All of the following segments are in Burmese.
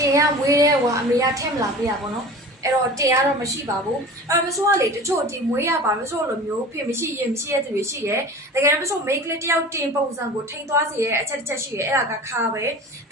တင်ရမွေးတဲ့ဟိုအမေကထည့်မလာပေးရပါတော့အဲ့တော့တင်ရတော့မရှိပါဘူးအဲ့တော့မဆိုးကလေတချို့ဒီမွေးရပါမဆိုးလိုမျိုးဖေမရှိရင်မရှိတဲ့သူတွေရှိတယ်တကယ်တော့မဆိုးမိန်းကလေးတယောက်တင်ပုံစံကိုထိန်းသွားစေရဲ့အချက်တစ်ချက်ရှိရဲ့အဲ့ဒါကခါပဲ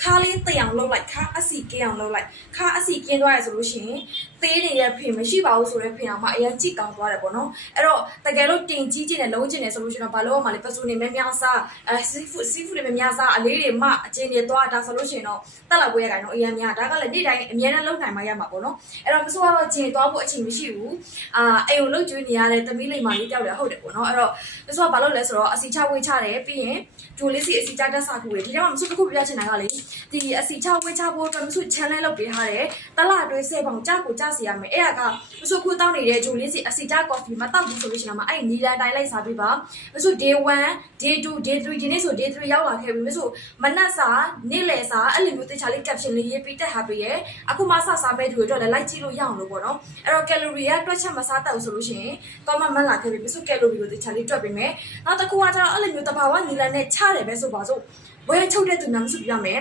ခါလေးတည်အောင်လုပ်လိုက်ခါအစီကင်းအောင်လုပ်လိုက်ခါအစီကင်းသွားရဆိုလို့ရှိရင် သေးနေတဲ့ဖေမရှိပါဘူးဆိုတဲ့ဖေအောင်မှအရင်ကြည့်ကောင်းသွားတယ်ပေါ့နော်အဲ့တော့တကယ်လို့တင်ကြီးကျင်တယ်လုံးကျင်တယ်ဆိုလို့ရှိရင်တော့ဘာလို့ရမှာလဲပစုနေများများစားအဲစီဖူစီဖူတွေများများစားအလေးတွေမှအချင်းတွေသွားတာဆိုလို့ရှိရင်တော့တက်လာပွဲရခိုင်တော့အရင်များဒါကလည်းနေ့တိုင်းအများနဲ့လုံနိုင်မှရမှာပေါ့နော်အဲ့တော့မဆိုးကတော့ဂျင်သွားဖို့အချိန်မရှိဘူးအာအိမ်ကိုလှုပ်ကျွေးနေရတဲ့သမီးလိမ္မာလေးတယောက်လည်းဟုတ်တယ်ပေါ့နော်အဲ့တော့မဆိုးကဘာလို့လဲဆိုတော့အစီချဝေးချတယ်ပြီးရင်ဒိုလေးစီအစီချတက်စာခုတွေဒီထဲမှာမဆိုးတစ်ခုပြချင်တာကလေဒီအစီချဝေးချဖို့အတွက်မဆိုး channel လုပ်ပေးထားတယ်တလအတွင်း10ပေါင်ကြာကိုကြာစီရမယ်အဲ့ဒါကမဆိုးခုတောင်းနေတဲ့ဒိုလေးစီအစီချ coffee မတောက်ဘူးဆိုလို့ရှိရင်တော့အဲ့နီလန်တိုင်းလိုက်စားပေးပါမဆိုး day 1 day 2 day 3ဒီနေ့ဆို day 3ရောက်လာခဲ့ပြီမဆိုးမနက်စာနေ့လယ်စာအဲ့လိုမျိုးတေချာလေး caption လေးရေးပြီးတက်ဟာပေးရဲ့အခုမှစစားမဲ့သူတွေအတွက်လည်းလိုက်ကြည့်လို့ရအောင်လို့ပေါ့နော်အဲ့တော့ calorie ကတွက်ချက်မစားတတ်ဘူးဆိုလို့ရှိရင် comment မလာခဲ့ပြီမဆိုး calorie ကိုတေချာလေးတွက်ပေးမယ်နောက်တစ်ခုကကျတော့အဲ့လိုမျိုးတဘာဝနီလန်နဲ့ချတယ်ပဲဆိုပါစို့ဘွဲချုပ်တဲ့သူများမဆိုပြရမယ်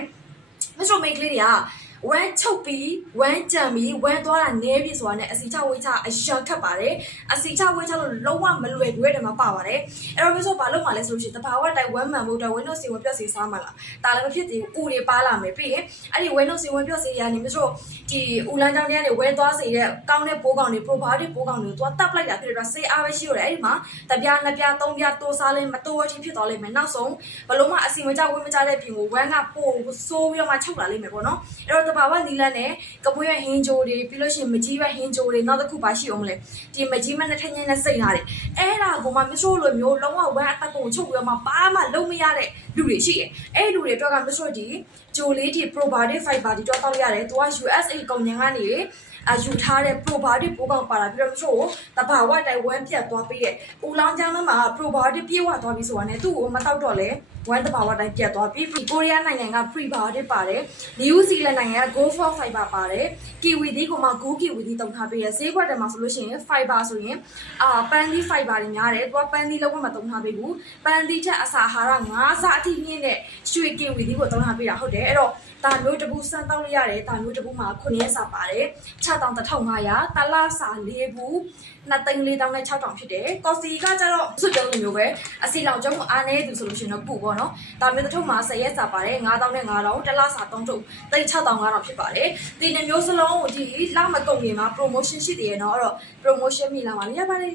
မဆိုးမိတ်ကလေးတွေက ဝမ်းချုပ်ပြီးဝမ်းကြံပြီးဝမ်းသွားတာနဲပြီဆိုတာနဲ့အစီချဝိချအရန်ခတ်ပါတယ်အစီချဝိချလို့လုံးဝမလွယ်ဘူးတဲ့မှာပါပါတယ်အဲ့တော့မျိုးဆိုဘာလို့မှလဲဆိုလို့ရှိရင်တဘာဝတိုင်းဝမ်းမှန်ဖို့အတွက်ဝင်းတို့စီဝင်ပြော့စီစားမှလားဒါလည်းမဖြစ်သေးဘူးဥတွေပါလာမယ်ပြီးရင်အဲ့ဒီဝင်းတို့စီဝင်ပြော့စီရနေမျိုးဆိုဒီဥလန်းချောင်းတွေကနေဝဲသွားစေတဲ့ကောင်းတဲ့ပိုးကောင်တွေ probiotic ပိုးကောင်တွေကိုသွားတပ်လိုက်တာဖြစ်တော့ဆေးအားပဲရှိရတယ်အဲ့ဒီမှာတပြားနှစ်ပြားသုံးပြားတိုးစားလဲမတိုးအချင်းဖြစ်သွားလိမ့်မယ်နောက်ဆုံးဘလို့မှအစီမကြဝင်းမကြတဲ့ပြင်ကိုဝမ်းကပို့ဆိုးပြီးတော့မှချုပ်လာလိမ့်မယ်ပေါ့နော်အဲ့တော့တဘာဝနီလန်းနဲ့ကပွေးရဟင်းကြိုးတွေပြီးလို့ရှိရင်မကြီးရဟင်းကြိုးတွေနောက်တစ်ခုပါရှိအောင်မလဲဒီမကြီးမနဲ့ထင်းချင်းနဲ့စိတ်ထားတယ်အဲ့ဒါကိုမှမဆိုးလို့မျိုးလုံးဝဝမ်းအတက်ကုန်ချုပ်ပြီးတော့မှဘာမှလုံးမရတဲ့လူတွေရှိတယ်အဲ့လူတွေအတွက်ကမဆိုးဒီဂျိုလေးဒီ probiotic fiber ဒီတော့တောက်ရတယ်သူက USA ကုန်ညံကနေအယူထားတဲ့ probiotic ပိုးကောင်ပါလာပြီးတော့မဆိုးတဘာဝတိုင်ဝမ်းပြတ်သွားပြီးရဲ့ဦးလောင်းချမ်းမှာ probiotic ပြေဝသွားပြီးဆိုတာနဲ့သူ့ကိုမတောက်တော့လဲဝမ်းတဘာဝတိုင်းပြတ်သွားပြီးကိုရီးယားနိုင်ငံက prebiotic ပါတယ်နယူးဇီလန်နိုင်ငံက go for fiber ပါတယ်ကီဝီသီးကိုမှ go ကီဝီသီးတုံထားပေးရဈေးကွက်တယ်မှာဆိုလို့ရှိရင် fiber ဆိုရင်အာပန်းသီး fiber တွေများတယ်သူကပန်းသီးလုံးဝမတုံထားပေးဘူးပန်းသီးချက်အစာအာဟာရ9စားအထိမြင့်တဲ့ရွှေကီဝီသီးကိုတုံထားပေးတာဟုတ်တယ်အဲ့တော့တာမျိုးတပူစမ်းတောက်လိုက်ရတယ်တာမျိုးတပူမှာ9ရက်စာပါတယ်6500တာလာစာ4ဘူး234000နဲ့6000ဖြစ်တယ်ကော်စီကကျတော့စွတ်တုံးလိုမျိုးပဲအစီလောက်ကျုံအားနေသူဆိုလို့ရှိရင်တော့ပူပေါ့နော်တာမျိုးတစ်ထုပ်မှာ10ရက်စာပါတယ်9000နဲ့9000တလာစာ3ထုပ်36500ဖြစ်ပါတယ်ဒီနှစ်မျိုးစလုံးကိုဒီလမကုန်ခင်မှာ promotion ရှိသေးရယ်နော်အဲ့တော့ promotion မိလာပါလေရပါတယ်